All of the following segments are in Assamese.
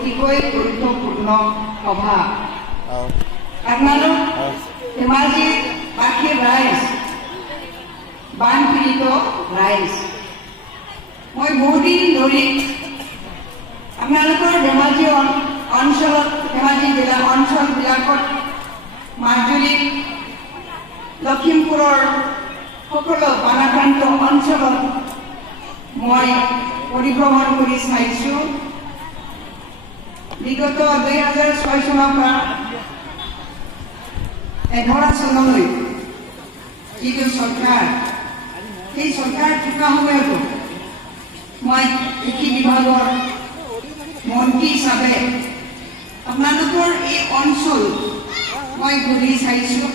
অতিকৈ গুৰুত্বপূৰ্ণ সভা। আপোনালোক ধেমাজিৰ বাসী ৰাইজ, বানপীড়িত ৰাইজ, মই বহুদিন ধৰি আপোনালোকৰ ধেমাজি অঞ্চলত, ধেমাজি জিলা অঞ্চলবিলাকত, মাজুলীত, লখিমপুৰৰ সকলো বানাক্ৰান্ত অঞ্চলত মই পৰিভ্ৰমণ কৰি চাইছোঁ। বিগত 2006 চনৰ পৰা 11 চনলৈ যিটো চৰকাৰ, সেই চৰকাৰ থকা সময়তো মই কৃষি বিভাগৰ মন্ত্ৰী হিচাপে আপোনালোকৰ এই অঞ্চল মই ঘূৰি চাইছোঁ।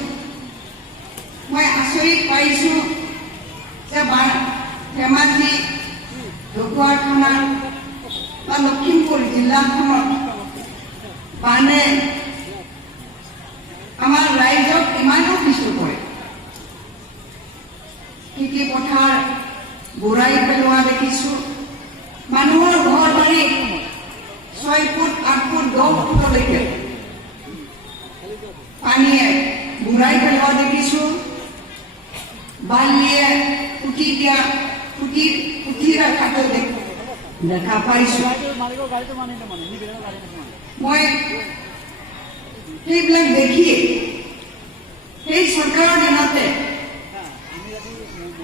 মই আচৰিত পাইছোঁ যে ধেমাজি ঢকুৱাখানা বা লখিমপুৰ জিলাখনত বানে আমাৰ ৰাইজক ইমানো পিছু কৰে। খেতি পথাৰ বুৰাই পেলোৱা দেখিছোঁ। মানুহৰ ঘৰ বাৰী 6 ফুট 8 ফুট 10 ফুটলৈকে পানীয়ে বুৰাই পেলোৱা দেখিছোঁ। বালিয়ে পুতি দিয়া, পুতি ৰখাটো দেখা পাইছোঁ। মই সেইবিলাক দেখি সেই চৰকাৰৰ দিনতে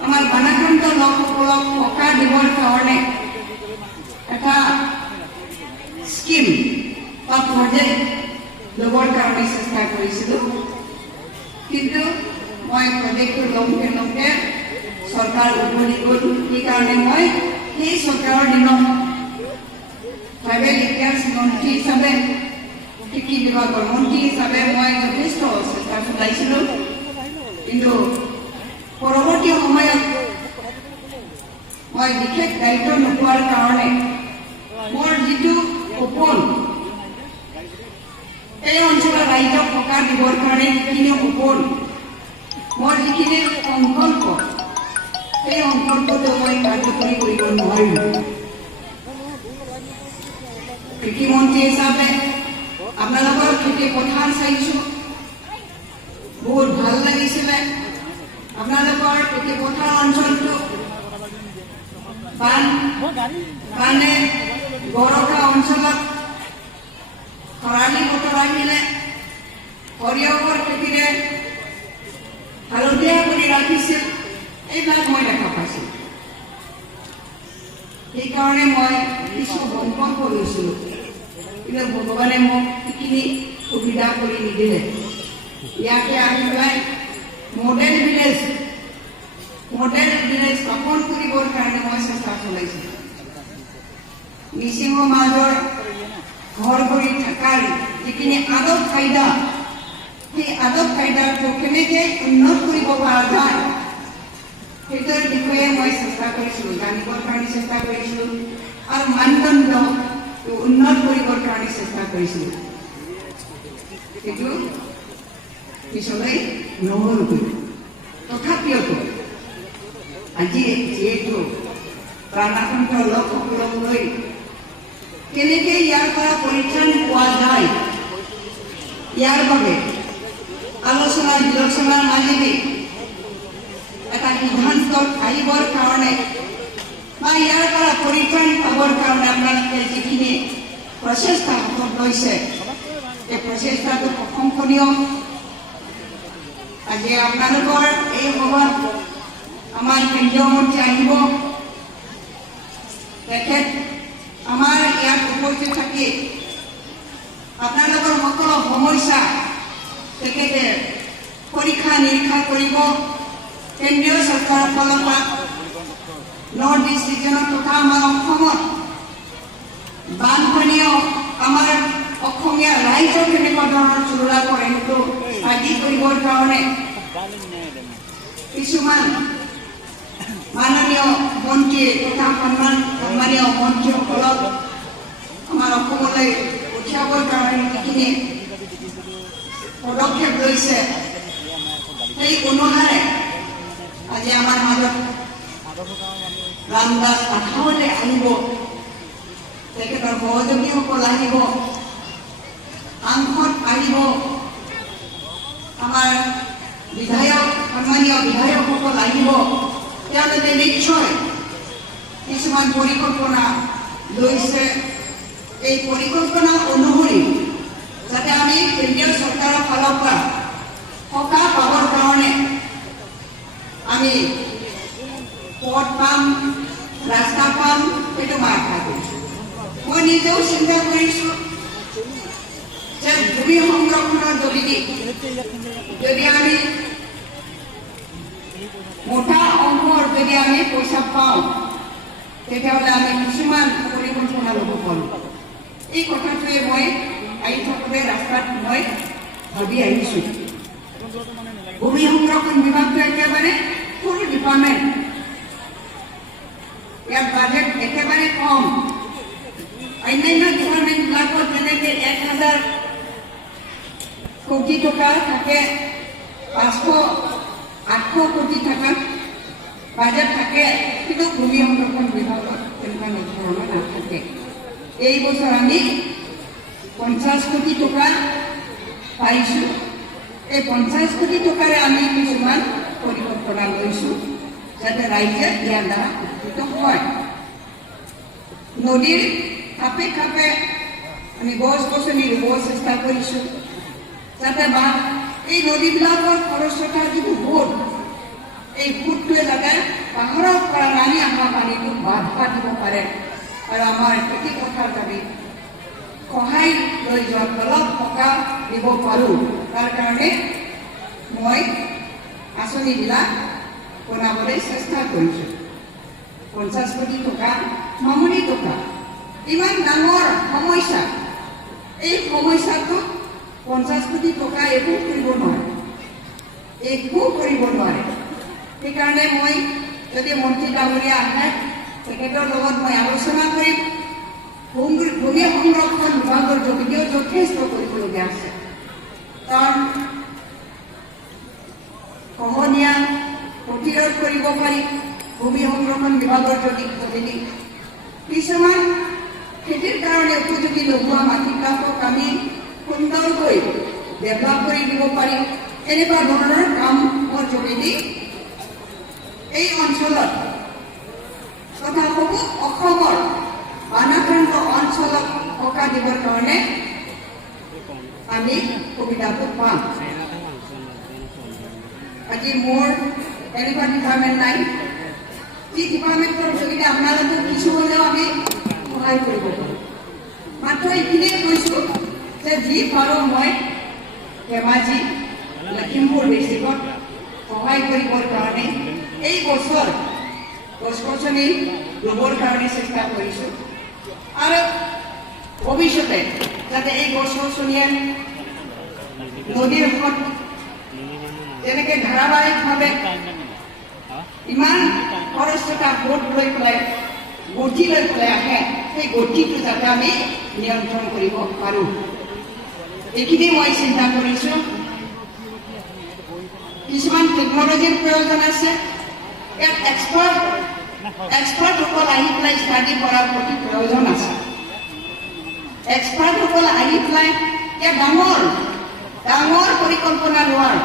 আমাৰ বানাক্ৰান্ত লোকসকলক সকাহ দিবৰ কাৰণে এটা স্কিম বা প্ৰজেক্ট ল'বৰ কাৰণে চেষ্টা কৰিছিলোঁ। কিন্তু মই প্ৰজেক্টটো লওঁতে চৰকাৰ উভলি গ'ল। সেইকাৰণে মই সেই চৰকাৰৰ দিনত ট্ৰাইবেল এফেয়াৰ্ছ মন্ত্ৰী হিচাপে, কৃষি বিভাগৰ মন্ত্ৰী হিচাপে মই যথেষ্ট চেষ্টা চলাইছিলোঁ। কিন্তু পৰৱৰ্তী সময়ত মই বিশেষ দায়িত্ব নোপোৱাৰ কাৰণে মোৰ যিটো সপোন, এই অঞ্চলৰ ৰাইজক সকাহ দিবৰ কাৰণে যিখিনি সপোন, মোৰ যিখিনি সংকল্প, সেই সংকল্পটো মই কাৰ্যকৰী কৰিব নোৱাৰিলোঁ। কৃষিমন্ত্ৰী হিচাপে আপোনালোকৰ খেতি পথাৰ চাইছোঁ, বহুত ভাল লাগিছিলে। আপোনালোকৰ খেতি পথাৰ অঞ্চলটো বানে গৰকা অঞ্চলত খৰালি বতৰ আহিলে সৰিয়হৰ খেতিৰে হালধীয়া কৰি ৰাখিছিল। এইবিলাক মই দেখা পাইছোঁ। সেইকাৰণে মই কিছু সংকল্প লৈছিলোঁ, কিন্তু ভগৱানে মোক সেইখিনি সুবিধা কৰি নিদিলে। ইয়াতে আহি পেলাই মডেল ভিলেজ স্থাপন কৰিবৰ কাৰণে মই চেষ্টা চলাইছিলোঁ। মিচিঙৰ মাজৰ ঘৰ কৰি থকাৰ যিখিনি আদব কায়দা, সেই আদব কায়দাটো কেনেকৈ উন্নত কৰিব পৰা যায়, সেইটোৰ বিষয়ে মই চেষ্টা কৰিছিলোঁ, জানিবৰ কাৰণে চেষ্টা কৰিছিলোঁ, আৰু মানদণ্ডটো উন্নত কৰিবৰ কাৰণে চেষ্টা কৰিছিলোঁ। কিন্তু পিছলৈ নহ'লগৈ। তথাপিওতো আজি যিহেতু বানাক্ৰান্ত লোকসকলক লৈ কেনেকৈ ইয়াৰ পৰা পৰিত্ৰাণ পোৱা যায়, ইয়াৰ বাবে আলোচনা বিলোচনাৰ মাজেদি এটা সিদ্ধান্ত আহিবৰ কাৰণে বা ইয়াৰ পৰা পৰিত্ৰাণ পাবৰ কাৰণে আপোনালোকে যিখিনি প্ৰচেষ্টা হাতত লৈছে, এই প্ৰচেষ্টাটো প্ৰশংসনীয়। আজি আপোনালোকৰ এই সভাত আমাৰ কেন্দ্ৰীয় মন্ত্ৰী আহিব। তেখেত আমাৰ ইয়াত উপস্থিত থাকি আপোনালোকৰ সকলো সমস্যা তেখেতে পৰীক্ষা নিৰীক্ষা কৰিব। কেন্দ্ৰীয় চৰকাৰৰ ফালৰ পৰা নৰ্থ ইষ্ট ৰিজনত তথা আমাৰ অসমত বানপানীয়ে আমাৰ অসমীয়া ৰাইজৰ কেনেকুৱা ধৰণৰ চোৰা কৰে সেইটো আদি কৰিবৰ কাৰণে কিছুমান মাননীয় মন্ত্ৰী তথা সন্মানীয় মন্ত্ৰীসকলক আমাৰ অসমলৈ পঠিয়াবৰ কাৰণে যিখিনি পদক্ষেপ লৈছে, সেই অনুসাৰে আজি আমাৰ মাজত ৰামদাস আঠাৱলে আহিব। তেখেতৰ সহযোগীসকল আহিব, সাংসদ আহিব, আমাৰ বিধায়ক সন্মানীয় বিধায়কসকল আহিব। তেওঁলোকে নিশ্চয় কিছুমান পৰিকল্পনা লৈছে। এই পৰিকল্পনা অনুসৰি যাতে আমি কেন্দ্ৰীয় চৰকাৰৰ ফালৰ পৰা সকাহ পাবৰ কাৰণে আমি পথ পাম, ৰাস্তা পাম, সেইটো মই আশা কৰিছোঁ। মই নিজেও চিন্তা কৰিছোঁ যে ভূমি সংৰক্ষণৰ যোগেদি যদি আমি মোটা অংকৰ যদি আমি পইচা পাওঁ, তেতিয়াহ'লে আমি কিছুমান পৰিকল্পনা ল'ব পাৰোঁ। এই কথাটোৱে মই আহি থাকোঁতে ৰাস্তাত মই ভাবি আহিছোঁ। ভূমি সংৰক্ষণ বিভাগটো একেবাৰে সৰু ডিপাৰ্টমেণ্ট, ইয়াৰ বাজেট একেবাৰে কম। অন্যান্য ডিপাৰ্টমেণ্টবিলাকত যেনেকৈ 1000 কোটি টকা থাকে, 500-800 কোটি টকা বাজেট থাকে, কিন্তু ভূমি সংৰক্ষণ বিভাগত তেনেকুৱা ধৰণৰ নাথাকে। এই বছৰ আমি 50 কোটি টকা পাইছোঁ। এই 50 কোটি টকাৰে আমি কিছুমান পৰিকল্পনা লৈছোঁ যাতে ৰাইজে ইয়াৰ দ্বাৰা উপকৃত হয়। নদীৰ খাপে খাপে আমি গছ-গছনি ৰুব চেষ্টা কৰিছোঁ যাতে বা এই নদীবিলাকৰ খৰস্ৰোতা যিটো সোঁত, এই সোঁতটোৱে যাতে পাহাৰৰ পৰা নামি অহা পানীটো বাধা দিব পাৰে আৰু আমাৰ খেতি পথাৰ যাতে সহায় লৈ যোৱাত অলপ সকাহ দিব পাৰোঁ। তাৰ কাৰণে মই আঁচনিবিলাক বনাবলৈ চেষ্টা কৰিছোঁ। 50 কোটি টকা, মামুলি টকা, ইমান ডাঙৰ সমস্যা, এই সমস্যাটো 50 কোটি টকা একো কৰিব নোৱাৰে, একো কৰিব নোৱাৰে। সেইকাৰণে মই যদি মন্ত্ৰী ডাঙৰীয়া আহে, তেখেতৰ লগত মই আলোচনা কৰিম। ভূমি সংৰক্ষণ বিভাগৰ যোগেদিও যথেষ্ট কৰিবলগীয়া আছে, কাৰণ খহনীয়া প্ৰতিৰোধ কৰিব পাৰি ভূমি সংৰক্ষণ বিভাগৰ যোগেদি। কিছুমান খেতিৰ কাৰণে উপযোগী নোহোৱা মাটিবিলাকক আমি সুন্দৰকৈ ডেভেলপ কৰি দিব পাৰি। এনেকুৱা ধৰণৰ কামৰ যোগেদি এই অঞ্চলত তথা সমগ্ৰ অসমৰ বানাক্ৰান্ত অঞ্চলত সকাহ দিবৰ কাৰণে আমি সুবিধাটো পাম। আজি মোৰ এনেকুৱা ডিপাৰ্টমেণ্ট নাই, যি ডিপাৰ্টমেণ্টৰ যোগেদি আপোনালোকক কিছু হ'লেও আমি সহায় কৰিব পাৰোঁ। মাত্ৰ এইখিনিয়ে কৈছোঁ যে যি পাৰোঁ মই ধেমাজি, লখিমপুৰ ডিষ্ট্ৰিক্টত সহায় কৰিবৰ কাৰণে এই বছৰ গছ-গছনি ৰুবৰ কাৰণে চেষ্টা কৰিছোঁ। আৰু ভৱিষ্যতে যাতে এই গছ-গছনিয়ে নদীৰ ওপৰত যেনেকৈ ধাৰাবাহিকভাৱে ইমান খৰস্ৰোতা সোঁত লৈ পেলাই গতি লৈ পেলাই আহে, সেই গতিটো যাতে আমি নিয়ন্ত্ৰণ কৰিব পাৰোঁ, এইখিনি মই চিন্তা কৰিছোঁ। কিছুমান টেকনলজিৰ প্ৰয়োজন আছে। ইয়াত এক্সপাৰ্টসকল আহি পেলাই ষ্টাডি কৰাৰ প্ৰতি প্ৰয়োজন আছে। এক্সপাৰ্টসকল আহি পেলাই ইয়াত ডাঙৰ ডাঙৰ পৰিকল্পনা লোৱাৰ,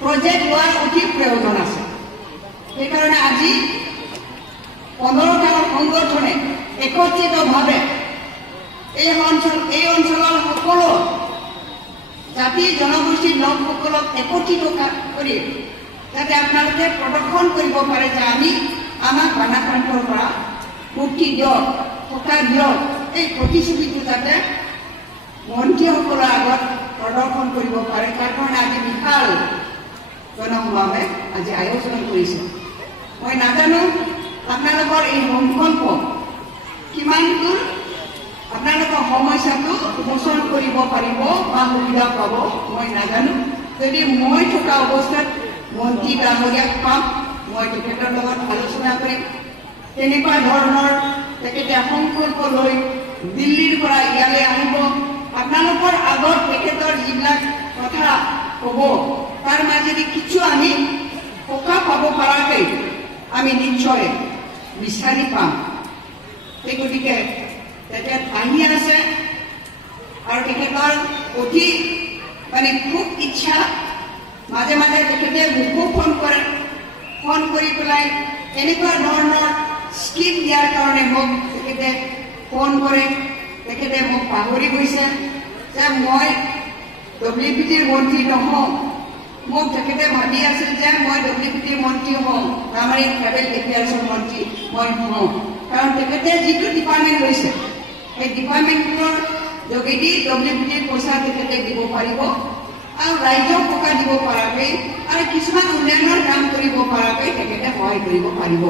প্ৰজেক্ট লোৱাৰ অতি প্ৰয়োজন আছে। সেইকাৰণে আজি 15টা সংগঠনে একত্ৰিতভাৱে এই অঞ্চলৰ সকলো জাতি জনগোষ্ঠীৰ লোকসকলক একত্ৰিত কৰি যাতে আপোনালোকে প্ৰদৰ্শন কৰিব পাৰে যে আমি আমাক বানাক্ৰান্তৰ পৰা মুক্তি দিয়ক, সকাহ দিয়ক, এই প্ৰতিশ্ৰুতিটো যাতে মন্ত্ৰীসকলৰ আগত প্ৰদৰ্শন কৰিব পাৰে। তাৰ কাৰণে আজি বিশাল জনসমাৱে আজি আয়োজন কৰিছে। মই নাজানো আপোনালোকৰ এই সংকল্প কিমান দূৰ আপোনালোকৰ সমস্যাটো মোচন কৰিব পাৰিব বা সুবিধা পাব মই নাজানো। যদি মই থকা অৱস্থাত মন্ত্ৰী ডাঙৰীয়াক পাম, মই তেখেতৰ লগত আলোচনা কৰিম। তেনেকুৱা ধৰণৰ তেখেতে সংকল্প লৈ দিল্লীৰ পৰা ইয়ালৈ আহিব। আপোনালোকৰ আগত তেখেতৰ যিবিলাক কথা ক'ব, তাৰ মাজেদি কিছু আমি সকাহ পাব পৰাকৈ আমি নিশ্চয় বিচাৰি পাম। সেই গতিকে তেখেত আহি আছে আৰু তেখেতৰ অতি মানে খুব ইচ্ছা মাজে মাজে তেখেতে মোকো ফোন কৰি পেলাই এনেকুৱা ধৰণৰ স্কিম দিয়াৰ কাৰণে মোক তেখেতে ফোন কৰে তেখেতে মোক পাহৰি গৈছে যে মই WPTৰ মন্ত্ৰী নহওঁ মোক তেখেতে ভাবি আছিল যে মই WPTৰ মন্ত্ৰী হওঁ আমাৰ এই ট্ৰেভেল এফেয়াৰ্ছৰ মন্ত্ৰী মই হওঁ কাৰণ তেখেতে যিটো ডিপাৰ্টমেণ্ট লৈছে সেই ডিপাৰ্টমেণ্টৰ যোগেদি WPTৰ পইচা তেখেতে দিব পাৰিব আৰু ৰাইজক টকা দিব পৰাকৈ আৰু কিছুমান উন্নয়নৰ কাম কৰিব পৰাকৈ তেখেতে সহায় কৰিব পাৰিব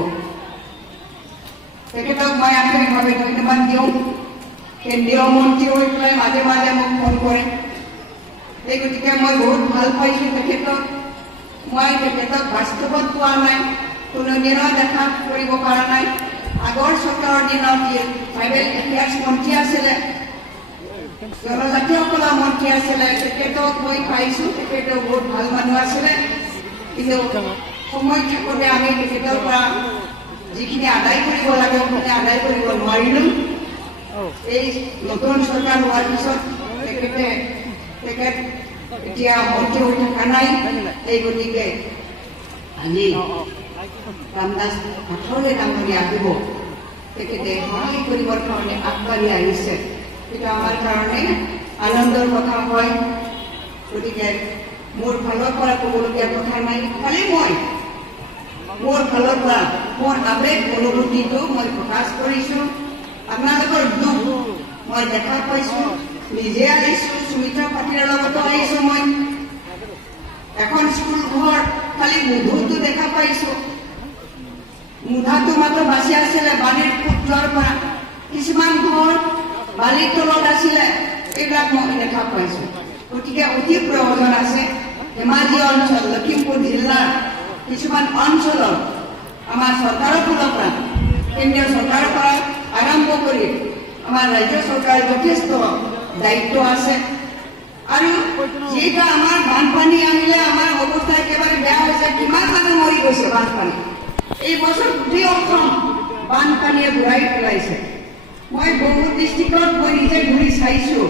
তেখেতক মই আন্তৰিকভাৱে ধন্যবাদ দিওঁ কেন্দ্ৰীয় মন্ত্ৰী হৈ পেলাই মাজে মাজে মোক ফোন কৰে এই গতিকে মই বহুত ভাল পাইছোঁ তেখেতক মই তেখেতক বাস্তৱত পোৱা নাই কোনোদিনো দেখা কৰিব পৰা নাই আগৰ চৰকাৰৰ দিনত ট্ৰাইবেল এফেয়াৰ্ছ মন্ত্ৰী আছিলে জনজাতীয়সকলৰ মন্ত্ৰী আছিলে তেখেতক মই পাইছোঁ তেখেতেও বহুত ভাল মানুহ আছিলে কিন্তু সময় থাকোঁতে আমি তেখেতৰ পৰা যিখিনি আদায় কৰিব লাগে সেইখিনি আদায় কৰিব নোৱাৰিলোঁ এই নতুন চৰকাৰ হোৱাৰ পিছত তেখেত এতিয়া মন্ত্ৰী হৈ থকা নাই এই গতিকে আজি ৰামদাস আঠৱলে ডাঙৰীয়া আহিব তেখেতে সহায় কৰিবৰ কাৰণে আগবাঢ়ি আহিছে এটা আমাৰ কাৰণে আনন্দেৰ কথা হয় গতিকে মোৰ ফালৰ পৰা ক'বলগীয়া কথা নাই খালি মই মোৰ ফালৰ পৰা মোৰ আবেগ অনুভূতিটো মই প্ৰকাশ কৰিছোঁ আপোনালোকৰ দুখ মই দেখা পাইছোঁ নিজে আহিছোঁ সুমিত্ৰা পাটিলৰ লগতো আহিছোঁ মই এখন স্কুল ঘৰ খালি মুধুটো দেখা পাইছোঁ মুধাটো মাত্ৰ বাচি আছিলে বালিৰ ফুট যোৱাৰ পৰা কিছুমান ঘৰ বালিৰ তলত আছিলে এইবিলাক মই দেখা পাইছোঁ গতিকে অতি প্ৰয়োজন আছে ধেমাজি অঞ্চল লখিমপুৰ জিলাৰ কিছুমান অঞ্চলত আমাৰ চৰকাৰৰ ফালৰ পৰা কেন্দ্ৰীয় চৰকাৰৰ পৰা আৰম্ভ কৰি আমাৰ ৰাজ্য চৰকাৰৰ যথেষ্ট দায়িত্ব আছে আৰু যিটা আমাৰ বানপানী আহিলে আমাৰ অৱস্থা একেবাৰে বেয়া হৈছে কিমান মানুহ মৰি গৈছে বানপানী এই বছৰ গোটেই অসম বানপানীয়ে বুঢ়াই পেলাইছে মই বহুত ডিষ্ট্ৰিক্টত মই নিজে ঘূৰি চাইছোঁ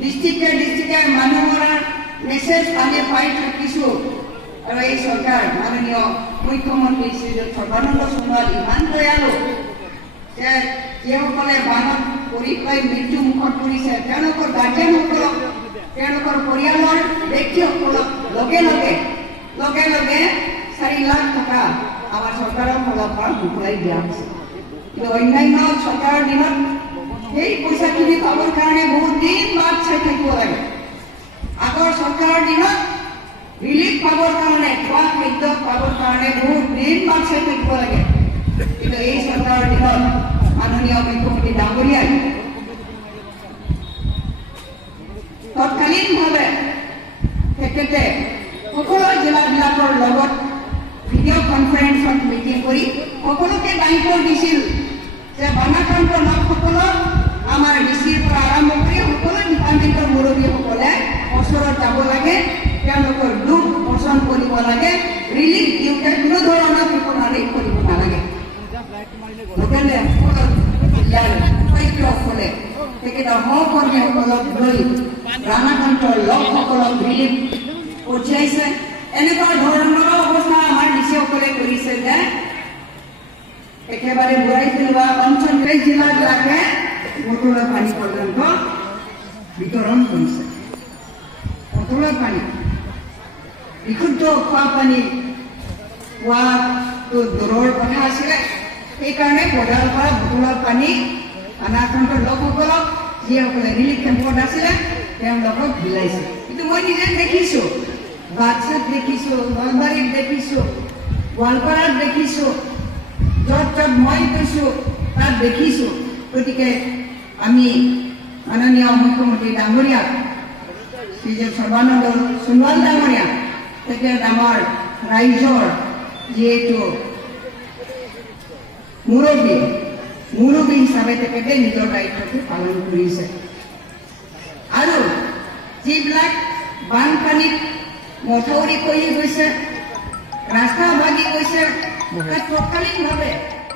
ডিষ্ট্ৰিক্টে মানুহ মৰাৰ মেছেজ আমি পাই থাকিছোঁ আৰু এই চৰকাৰ মাননীয় মুখ্যমন্ত্ৰী শ্ৰীযুত সৰ্বানন্দ সোণোৱাল ইমান দয়ালু যে যিসকলে বানত পৰি পেলাই মৃত্যু মুখত পৰিছে তেওঁলোকৰ গাৰ্জেনসকলক তেওঁলোকৰ পৰিয়ালৰ ব্যক্তিসকলক লগে লগে 4 লাখ টকা আমাৰ চৰকাৰৰ ফালৰ পৰা ঘূৰাই দিয়া হৈছে কিন্তু অন্যান্য চৰকাৰৰ দিনত সেই পইচাখিনি পাবৰ কাৰণে বহুত দিন বাট চাই থাকিব লাগে আগৰ চৰকাৰৰ দিনত ৰিলিফ পাবৰ কাৰণে খোৱা খাদ্য পাবৰ কাৰণে বহুত দিন বাট চাই থাকিব লাগে কিন্তু এই চৰকাৰৰ দিনত মাননীয় মুখ্যমন্ত্ৰী ডাঙৰীয়াই তৎকালীনভাৱে তেখেতে সকলো জিলাবিলাকৰ লগত ভিডিঅ' কনফাৰেন্সত মিটিং কৰি সকলোকে দায়িত্ব দিছিল যে বানাক্ৰান্ত লোকসকলক আমাৰ ডিচিৰ পৰা আৰম্ভ কৰি সকলো ডিপাৰ্টমেণ্টৰ মুৰব্বীসকলে ওচৰত যাব লাগে তেওঁলোকৰ দুখ মোচন কৰিব লাগে ৰিলিফ দিওঁতে কোনো ধৰণৰ বিপদে কৰিব নালাগে লগতে জিলাৰ উপায়ুক্তসকলে তেখেতৰ সহকৰ্মীসকলক লৈ বানাক্ৰান্তৰ লোকসকলক ৰিলিফ পঠিয়াইছে এনেকুৱা ধৰণৰ অৱস্থা আমাৰ ডিচিসকলে কৰিছে যে একেবাৰে বুঢ়াই পেলোৱা অঞ্চল জিলাবিলাকে বটলৰ পানী পৰ্যন্ত বিতৰণ কৰিছে বটলৰ পানী বিশুদ্ধ খোৱা পানী পোৱাটো দূৰৰ কথা আছিলে সেইকাৰণে বজাৰৰ পৰা বটলৰ পানী বানাক্ৰান্তৰ লোকসকলক যিসকলে ৰিলিফ কেম্পত আছিলে তেওঁলোকক বিলাইছে কিন্তু মই নিজে দেখিছোঁ বাক্সাত দেখিছোঁ নলবাৰীত দেখিছোঁ গোৱালপাৰাত দেখিছোঁ য'ত মই গৈছোঁ তাত দেখিছোঁ গতিকে আমি মাননীয় মুখ্যমন্ত্ৰী ডাঙৰীয়াক শ্ৰীযুত সৰ্বানন্দ সোণোৱাল ডাঙৰীয়া তেখেত আমাৰ ৰাইজৰ যিহেতু মুৰব্বী হিচাপে তেখেতে নিজৰ দায়িত্বটো পালন কৰিছে আৰু যিবিলাক বানপানীত মথাউৰি খহি গৈছে ৰাস্তা ভাগি গৈছে তৎকালীনভাৱে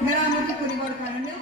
মেৰামতি কৰিবৰ কাৰণেও